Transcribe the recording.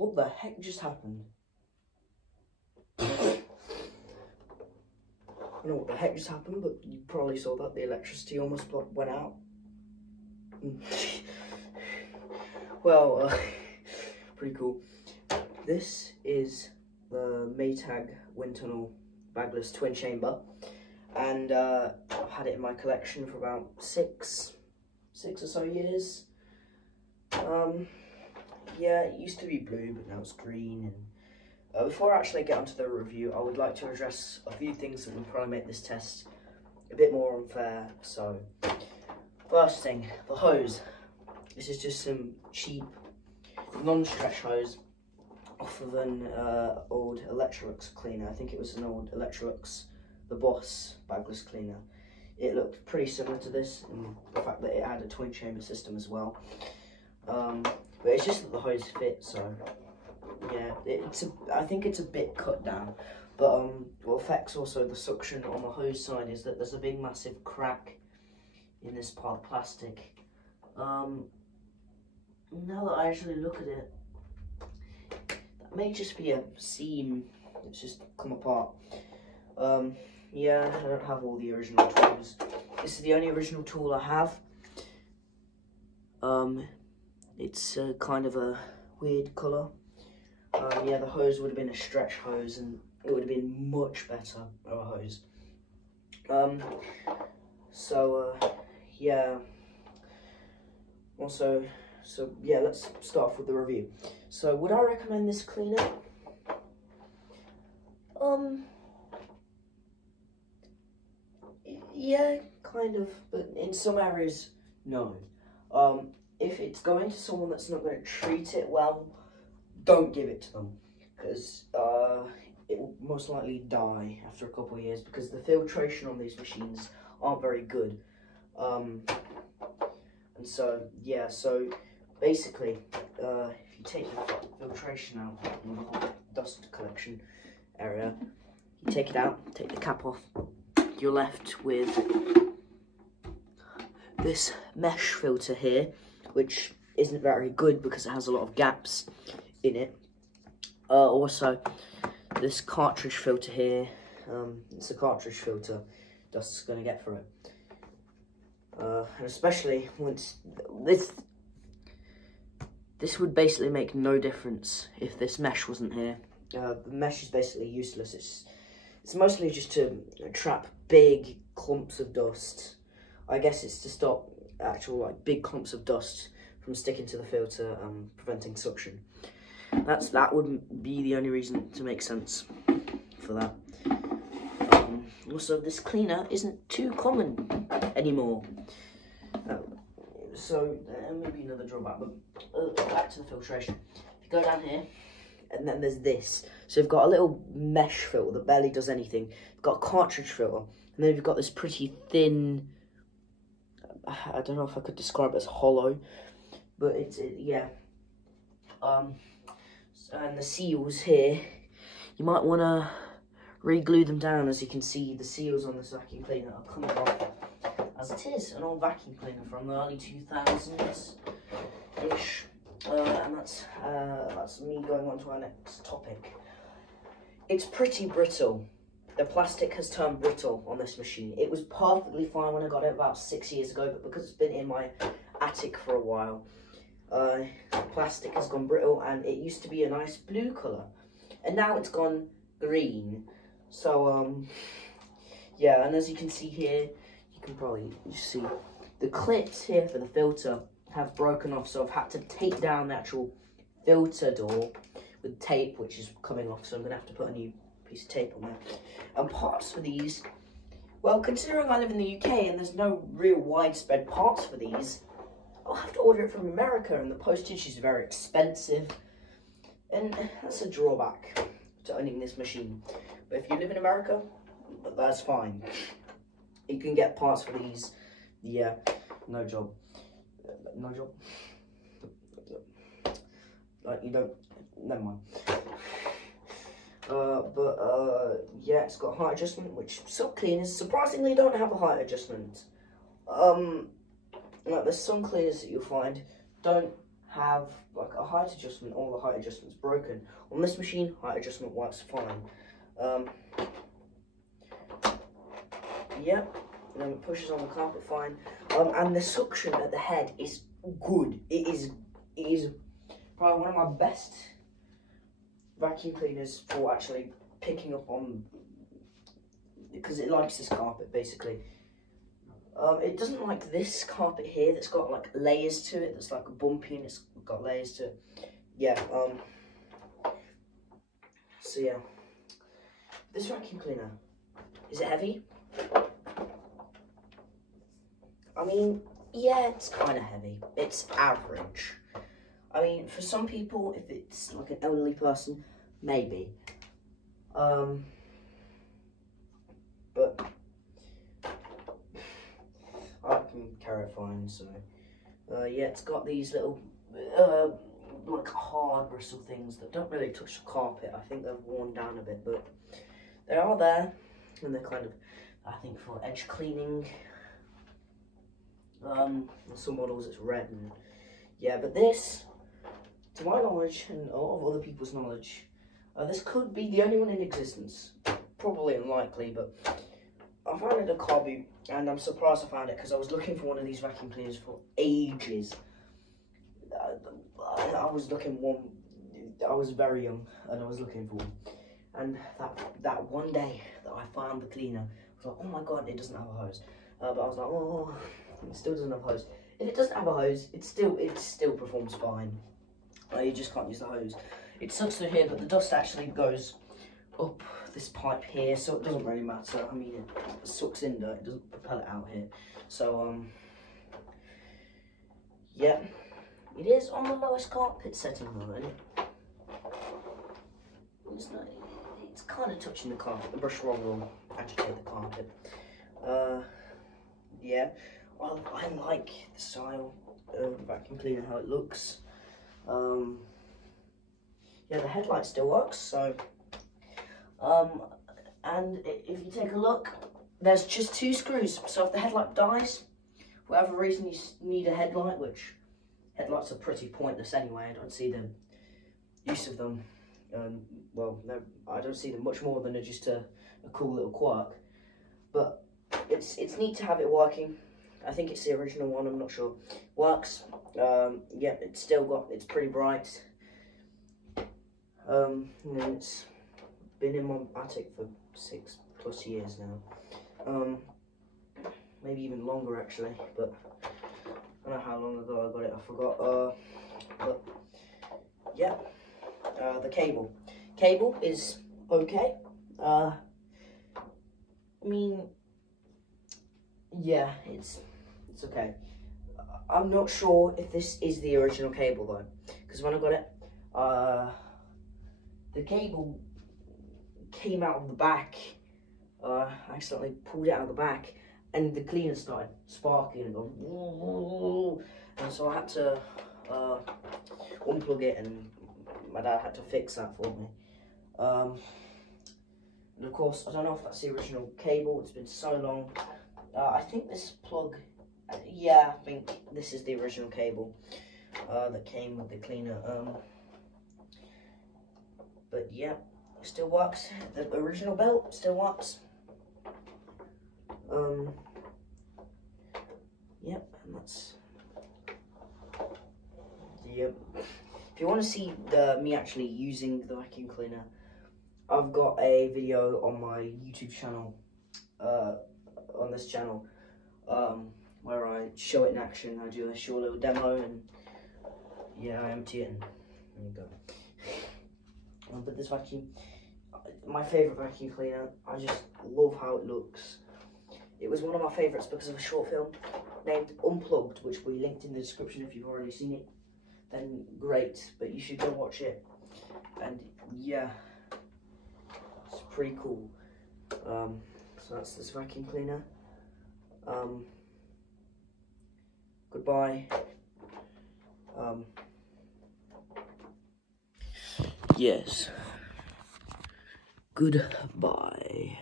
What the heck just happened? I don't know what the heck just happened, but you probably saw that the electricity almost went out. Well, pretty cool. This is the Maytag Windtunnel Bagless Twin chamber, and I've had it in my collection for about six or so years. Yeah, it used to be blue, but now it's green. And before I actually get onto the review, I would like to address a few things that would probably make this test a bit more unfair. So, first thing, the hose. This is just some cheap non-stretch hose off of an old Electrolux cleaner. I think it was an old Electrolux, the Boss bagless cleaner. It looked pretty similar to this in the fact that it had a twin chamber system as well. But it's just that the hose fit, so yeah, I think it's a bit cut down. But what affects also the suction on the hose side is that there's a big massive crack in this part of plastic. Now that I actually look at it, that may just be a seam that's just come apart. Yeah, I don't have all the original tools. This is the only original tool I have. It's kind of a weird colour. Yeah, the hose would have been a stretch hose and it would have been much better of a hose. Yeah. Also, yeah, let's start off with the review. So, would I recommend this cleaner? Yeah, kind of, but in some areas, no. If it's going to someone that's not going to treat it well, don't give it to them, because it will most likely die after a couple of years, because the filtration on these machines aren't very good. And so, yeah, so basically, if you take the filtration out of the whole dust collection area, you take it out, take the cap off, you're left with this mesh filter here, which isn't very good because it has a lot of gaps in it. Also, this cartridge filter here, it's a cartridge filter dust's going to get through it. And especially once this would basically make no difference if this mesh wasn't here. The mesh is basically useless. It's mostly just to trap big clumps of dust. I guess it's to stop actual like big clumps of dust from sticking to the filter and preventing suction. That wouldn't be the only reason to make sense for that. Also, this cleaner isn't too common anymore. So maybe another drawback, but back to the filtration. If you go down here, and then there's this. So you've got a little mesh filter that barely does anything. You've got a cartridge filter, and then you've got this pretty thin, I don't know if I could describe it as hollow, but yeah. And the seals here, you might want to re-glue them down. As you can see, the seals on this vacuum cleaner are coming off, as it is an old vacuum cleaner from the early 2000s-ish. And that's me going on to our next topic. It's pretty brittle. The plastic has turned brittle on this machine. It was perfectly fine when I got it about 6 years ago, but because it's been in my attic for a while, plastic has gone brittle, and it used to be a nice blue colour, and now it's gone green. So yeah, and as you can see here, you can probably see the clips here for the filter have broken off, so I've had to tape down the actual filter door with tape, which is coming off, so I'm gonna have to put a new piece of tape on there. And parts for these, well, considering I live in the UK and there's no real widespread parts for these, I'll have to order it from America, and the postage is very expensive, and that's a drawback to owning this machine. But if you live in America, that's fine. You can get parts for these. Yeah, no job. Like, you don't, never mind. Yeah, it's got height adjustment, which some cleaners surprisingly don't have a height adjustment. Like, there's some cleaners that you'll find don't have like a height adjustment, all the height adjustment's broken. On this machine, height adjustment works fine. Yep, and then it pushes on the carpet fine. And the suction at the head is good. It is probably one of my best vacuum cleaners for actually picking up on, because it likes this carpet basically. It doesn't like this carpet here that's got like layers to it, that's like bumpy and it's got layers to it. Yeah, so yeah. This vacuum cleaner, is it heavy? I mean, yeah, it's kind of heavy. It's average. I mean, for some people, if it's like an elderly person, maybe. But I can carry it fine, so. Yeah, it's got these little, like hard bristle things that don't really touch the carpet. I think they've worn down a bit, but they are there. And they're kind of, I think, for edge cleaning. On some models it's red, and yeah, but this, to my knowledge and a lot of other people's knowledge, this could be the only one in existence. Probably unlikely, but I found it at Carbu, and I'm surprised I found it because I was looking for one of these vacuum cleaners for ages. I was very young and I was looking for one, and that one day that I found the cleaner, I was like, oh my god, it doesn't have a hose. But I was like, oh, it still doesn't have a hose. If it doesn't have a hose, it still performs fine. You just can't use the hose. It sucks through here, but the dust actually goes up this pipe here, so it doesn't really matter. I mean, it sucks in dirt, it doesn't propel it out here. So, yeah, it is on the lowest carpet setting though, isn't it? It's kind of touching the carpet. The brush roll will agitate the carpet. Yeah, well, I like the style of the vacuum cleaner, how it looks. Yeah, the headlight still works, so, and if you take a look, there's just 2 screws, so if the headlight dies, for whatever reason you need a headlight, which headlights are pretty pointless anyway, I don't see the use of them, well, no, I don't see them much more than just a cool little quirk, but it's neat to have it working. I think it's the original one, I'm not sure. Works. Yeah, it's pretty bright. And it's been in my attic for 6+ years now. Maybe even longer actually, but I don't know how long ago I got it, I forgot. But yeah, the cable. Cable is okay. I mean, yeah, it's okay. I'm not sure if this is the original cable though, because when I got it, the cable came out of the back. I accidentally pulled it out of the back, and the cleaner started sparking and going, woo, and so I had to unplug it, and my dad had to fix that for me. And of course, I don't know if that's the original cable. It's been so long. I think this plug, yeah, I think this is the original cable that came with the cleaner. But yeah, it still works. The original belt still works. Yep, and that's, yep. If you want to see me actually using the vacuum cleaner, I've got a video on my YouTube channel, on this channel, where I show it in action. I do a short little demo, and yeah, I empty it, and there you go. But this vacuum, my favourite vacuum cleaner, I just love how it looks. It was one of my favourites because of a short film named Unplugged, which we linked in the description. If you've already seen it, then great, but you should go watch it. And yeah, it's pretty cool. So that's this vacuum cleaner. Goodbye. Yes. Goodbye.